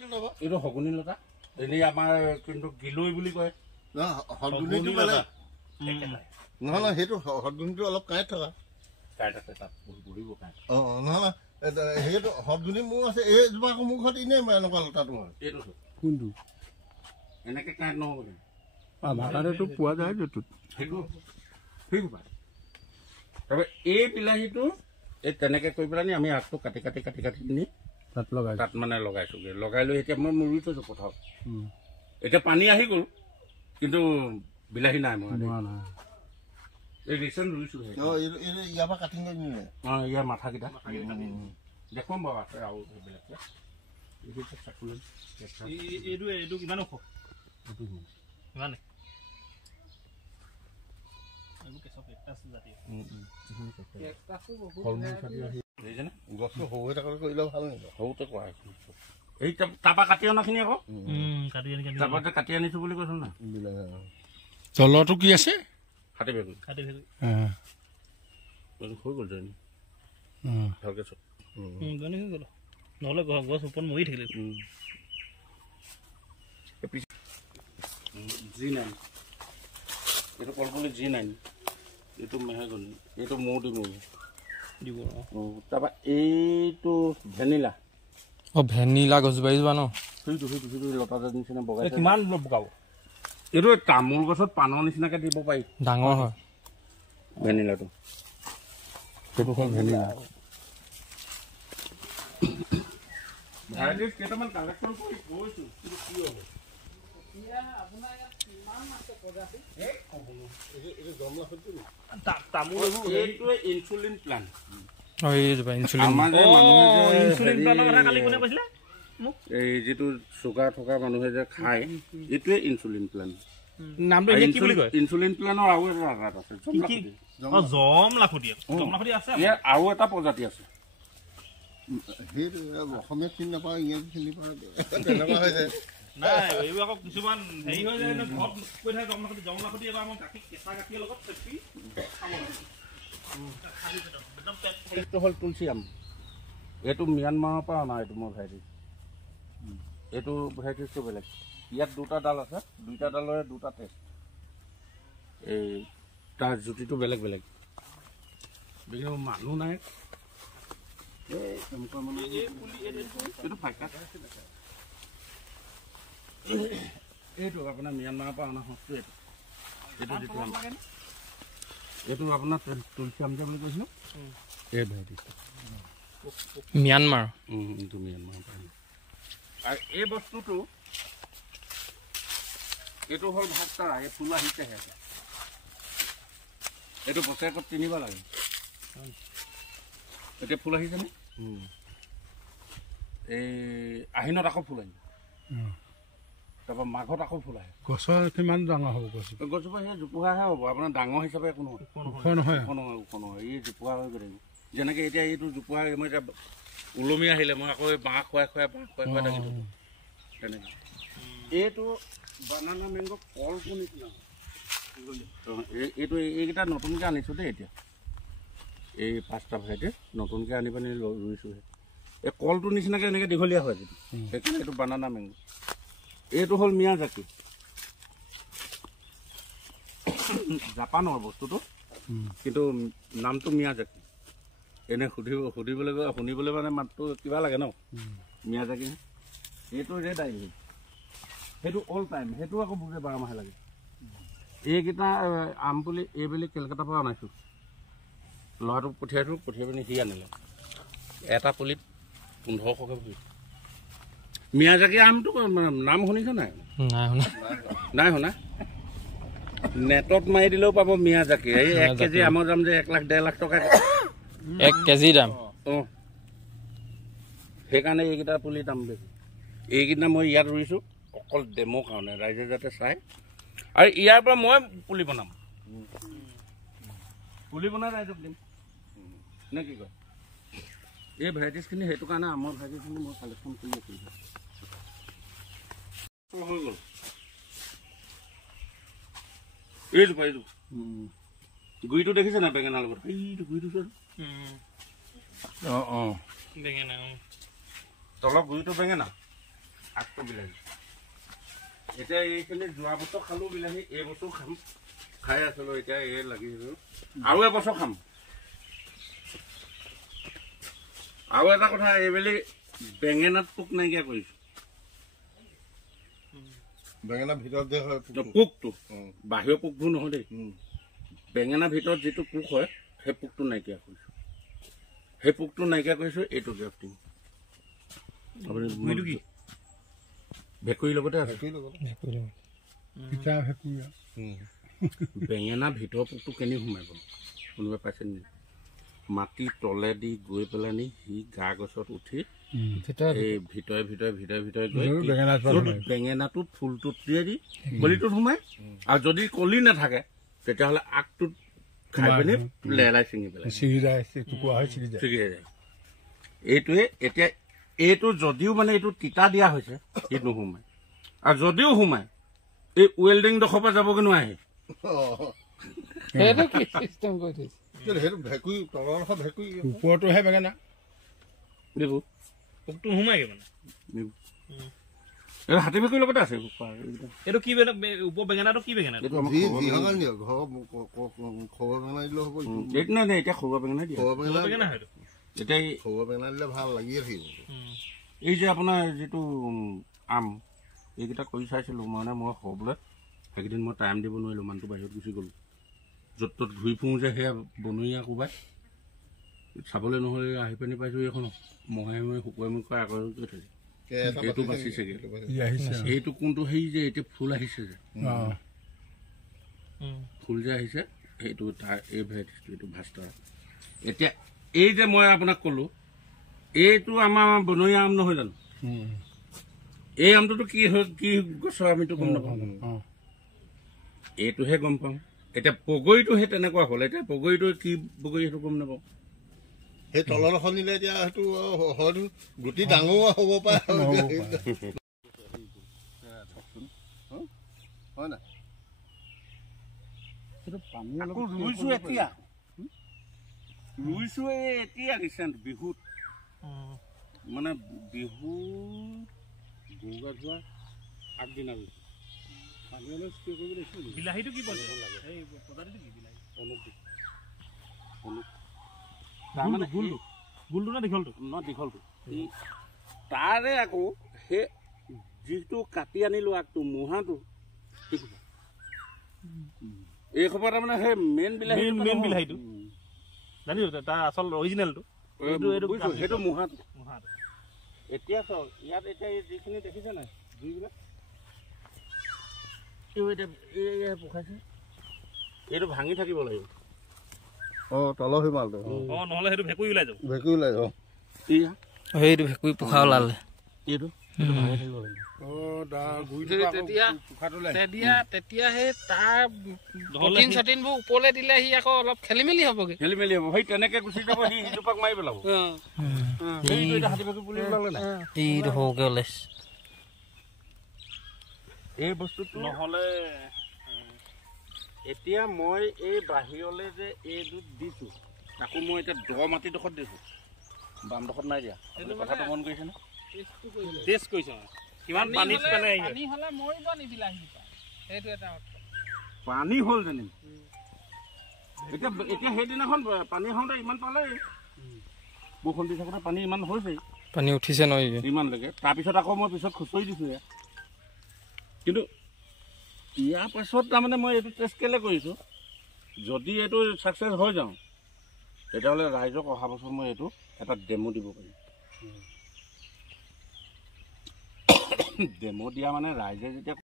এইটো হগুনি লতা এনেই আমাৰ কিন্তু গিলৈ বুলি কয় হৰদুনিটো মানে নহয় নহয় সেইটো হৰদুনিটো অলপ কাঁইট থকা কাঁইট আছে তাত বহিব কাঁইট নহয় সেইটো হৰদুনি মোৰ আছে এইজোপা আকৌ মোৰ ঘৰত এনেই এনেকুৱা লতা তোমাৰ এইটো কোনটো এনেকে কাঁইট নহ'ব আমাৰ তাতেতো পোৱা যায় য'ত সেইটো ঠিক পায় তাৰপৰা এই বিলাহীটো এই তেনেকৈ কৰি পেলাই আমি আগটো কাটি কাটি কাটি কাটি নি তাত মানে লগাইছোগৈ লগাই লৈ এতিয়া মই ৰুই থৈছোঁ পথাৰত এতিয়া পানী আহি গ'ল কিন্তু বিলাহী নাই মই এই ৰিচেণ্ট ৰুইছোঁ ইয়াৰ পৰা কাটিং কৰি নিলে ইয়াৰ মাথাকেইটা দেখুৱাম বাৰু আছে আৰু সেইবিলাকে এইটো কিমান ওখ ইমানে গছটো সৰু হৈ থকাটো কৰিলে ভাল নেকি সৰুতে কৰা এই তাৰপৰা কাটি অনাখিনি আকৌ তাৰপৰা কাটি আনিছো বুলি কৈছো না তলতো কি আছে হাতী বেগুন হৈ গ'ল জানি ভালকে চব নহ'লে গছ ওপৰত মৰি থাকিলে G9 এইটো কলপুলি G9 এইটো মেহেগনি এইটো মৌ দিব তাৰপৰা এইটো ভেনিলা ভেনিলা গছজোপা যোৱা ন সেইটো লতাৰ নিচিনা বগাই কিমান বগাব এইটো তামোল গছত পাণৰ নিচিনাকে দিব পাৰি ডাঙৰ হয় ভেনিলাটো সেইটো হ'ল ভেনিলা ভেৰাইটিজ কেইটামান কালেকশ্যন কৰি গৈছোঁ কিন্তু কি হ'ব ইনচুলিন প্লান এই যিটো চুগাৰ থকা মানুহে যে খায় এইটোৱে ইনচুলিন প্লান ইনচুলিন প্লানৰ আৰু এটা ৰাত আছে আৰু এটা প্ৰজাতি আছে সেইটো অসমীয়াত চিনি নাপাওঁ ইংৰাজী চিনি পাওঁ তেনেকুৱা হৈছে কিছুমান হেৰি হৈ যায় ঘৰত কৈ থাকে জমলাখতি আমাৰ কেঁচা গাখীৰৰ লগত এইটো হ'ল তুলসী আম এইটো ম্যানমাৰৰ পৰা অনা এইটো মোৰ ভেৰাইটিজ এইটো ভেৰাইটিজটো বেলেগ ইয়াত দুটা ডাল আছে দুইটা ডালৰে দুটা টেষ্ট এই তাৰ জুতিটো বেলেগ বেলেগ মানুহ নাই এইটো আপোনাৰ ম্যানমাৰৰ পৰা অনা সঁচটো এইটো যিটো এইটো আপোনাৰ তুলসী আম যে বুলি কৈছিলোঁ এই ভেৰাইটিজটো ম্যানমাৰ এইটো ম্যানমাৰৰ পৰা আৰু এই বস্তুটো এইটো হ'ল ভক্তাৰা এই ফুল আহিছেহে এইটো বছৰেকত 3 বাৰ লাগে এতিয়া ফুল আহিছেনে এই আহিনত আকৌ ফুল আহিব তাৰপৰা মাঘত আকৌ ফুল আহে গছৰ কিমান ডাঙৰ হ'ব গছজোপা সেই জোপোহাহে হ'ব আপোনাৰ ডাঙৰ হিচাপে একো নহয় ওখ নহয় এই জোপোহা হৈ গৈ থাকিব যেনেকৈ এতিয়া এইটো জোপোহা মই এতিয়া ওলমি আহিলে মই আকৌ বাঁহ খুৱাই থাকিব তেনেকৈ এইটো বানানা মেংগ কলটো নিচিনা এইটো এইকেইটা নতুনকৈ আনিছোঁ দেই এতিয়া এই 5টা ভেৰাইটি নতুনকৈ আনি পানি ৰুইছোঁহে এই কলটো নিচিনাকৈ এনেকৈ দীঘলীয়া হয় যিটো সেইকাৰণে এইটো বানানা মেংগ এইটো হ'ল মিয়াজাকি জাপানৰ বস্তুটো কিন্তু নামটো মিয়াজাকি এনে সুধিবলৈ গৈ শুনিবলৈ মানে মাতটো কিবা লাগে ন মিয়াজাকি সেইটো ৰেড আই সেইটো অল টাইম সেইটো আকৌ বুজে 12 মাহে লাগে এইকেইটা আম পুলি এইবেলি কেলকাতাৰ পৰা আনাইছোঁ ল'ৰাটোক পঠিয়াই পিনি সি আনিলে এটা পুলিত 1500কৈ ভৰি মিয়াজাকি আমটো নাম শুনিছে নাই শুনা নেটত মাৰি দিলেও পাব মিয়াজাকি এই 1 কেজি আমৰ দাম যে 1 লাখ 1.5 লাখ টকা 1 কেজি দাম সেইকাৰণে এইকেইটা পুলি দাম বেছি এইকেইটা মই ইয়াত ৰুইছোঁ অকল ডেমো কাৰণে ৰাইজে যাতে চাই আৰু ইয়াৰ পৰা মই পুলি বনাম পুলি বনাই ৰাইজক দিম নে কি কয় এই ভেৰাইটিজখিনি সেইটো কাৰণে আমৰ ভেৰাইটিজখিনি মই কালেকশ্যন কৰি আছোঁ হৈ গ'ল এইজোপা গুৰিটো দেখিছে নাই বেঙেনাৰ লগত এইটো গুৰিটো চোন তলৰ গুৰিটো বেঙেনা আগটো বিলাহী এতিয়া এইখিনি যোৱা বছৰ খালো বিলাহী এই বছৰ খাম খাই আছিলো এতিয়া এই লাগিছিল আৰু এবছৰ খাম আৰু এটা কথা এইবেলি বেঙেনাত পোক নাইকিয়া কৰিছো বেঙেনাৰ ভিতৰত যে হয় পোকটো বাহিৰৰ পোকবোৰ নহয় দেই বেঙেনাৰ ভিতৰত যিটো পোক হয় সেই পোকটো নাইকিয়া কৰিছো এইটো গ্ৰাফটিং ভেকুৰীৰ লগতে আছে পিঠা ভেকুৰীয়া বেঙেনা ভিতৰৰ পোকটো কেনি সোমাই গ'ল কোনোবাই পাইছে নেকি মাটি তলেদি গৈ পেলাই নি সি গা গছত উঠি এই ভিতৰে গৈ বেঙেনাটোত ফুলটোত দিয়ে দি কলিটোত সোমাই আৰু যদি কলি নাথাকে তেতিয়াহ'লে আগটোত খাই পিনি লেলাই ছিঙি পেলাই ছিঙি যায় এইটোৱে এতিয়া এইটো যদিও মানে এইটো তিতা দিয়া হৈছে এইটো নোসোমায় আৰু যদিও সোমায় এই ৱেল্ডিং ডোখৰ পৰা যাবগৈ নোৱাৰে ওপৰটোহে বেঙেনা পোকটো সোমাইগে মানে এইটো হাতী ভেকুৰীৰ লগতে আছে এইটো কি উপ বেঙেনাটো কি বেঙেনা এইটো নাই এতিয়া সৰুৱা বেঙেনা দিয়ে বেঙেনা হয়তো এতিয়া ভাল লাগিয়ে থাকিব এই যে আপোনাৰ যিটো আম এইকেইটা কৰি চাইছিলোঁ মানে মই হ'বলৈ সেইকেইদিন মই টাইম দিব নোৱাৰিলোঁ মানুহটো বাহিৰত গুচি গ'লোঁ য'ত ত'ত ঘূৰি ফুৰোঁ যে সেয়া বনৰীয়া কোবাই চাবলৈ নহ'লে আহি পিনি পাইছোঁ এইখন মহে শুকুৱাই মুকুৱাই আকৌ কৰি থৈছে এইটো বাচিছেগৈ এইটো কোনটো হেৰি যে এতিয়া ফুল আহিছে যে ফুল যে আহিছে সেইটো তাৰ এই ভেৰাইটিটো এইটো ভাষ্টাৰ এতিয়া এই যে মই আপোনাক ক'লোঁ এইটো আমাৰ বনৰীয়া আম নহয় জানো এই আমটোতো কি গছৰ আমিতো গম নাপাওঁ এইটোহে গম পাওঁ এতিয়া বগৰীটো সেই তেনেকুৱা হ'ল এতিয়া বগৰীটো কি বগৰী সেইটো গম নাপাওঁ সেই তলৰ খনিলে এতিয়া সেইটো হয়তো গুটি ডাঙৰ হ'ব পাৰে হয় নাই ৰুইছো এতিয়া ৰিচেণ্ট বিহুত মানে বিহু গৰু গা ধোৱা আগদিনা ৰুইছো বিলাহীটো কি তাৰমানে গোলটো নে দীঘলটো দীঘলটো তাৰে আকৌ সেই যিটো কাটি আনিলো আগটো মুহাটো এই খবৰ তাৰমানে সেই মেইন বিলাহীটো জানিছো তাৰ আচল অৰিজিনেলটো সেইটো মুহাটো এতিয়া চাওক ইয়াত এতিয়া যিখিনি দেখিছে নাই যিবিলাক পোখাইছে এইটো ভাঙি থাকিব লাগিব তলৰ সেই মালটো নহ'লে সেইটো ভেকুৰী ওলাই যাব সেইটো ভেকুৰী পোখা ওলালে এইটো ভাঙি থাকিব লাগিব তেতিয়া সেই তাৰ চটিনবোৰ ওপৰলৈ দিলে সি আকৌ অলপ খেলি মেলি হ'বগে খেলি মেলি হ'ব সেই তেনেকে গুচি যাব সি সিজোপাক মাৰি পেলাব হাতী ভেকুৰী বুলি ওলালে নাই এইটো সৰুকে ওলাইছে এই বস্তুটো নহ'লে এতিয়া মই এই বাহিৰলৈ যে এইটো দিছো তাকো মই এতিয়া দ মাটিডোখৰত দিছো বামডোখৰত নাই দিয়া কথাটো মন কৰিছেনে টেষ্ট কৰিছে কিমান পানী হ'লে মৰিব নি বিলাহী সেইটো এটা পানী হ'ল যেনে এতিয়া সেইদিনাখন পানী হওঁতে ইমান পালে বৰষুণ দি থাকোঁতে পানী ইমান হৈছে পানী উঠিছে নহয় ইমানলৈকে তাৰপিছত আকৌ মই পিছত খুচৰি দিছোঁ এয়া কিন্তু ইয়াৰ পাছত তাৰমানে মই এইটো টেষ্ট কেলৈ কৰিছোঁ যদি এইটো ছাকচেছ হৈ যাওঁ তেতিয়াহ'লে ৰাইজক অহা বছৰ মই এইটো এটা ডেমো দিব পাৰিম ডেমো দিয়া মানে ৰাইজে যেতিয়া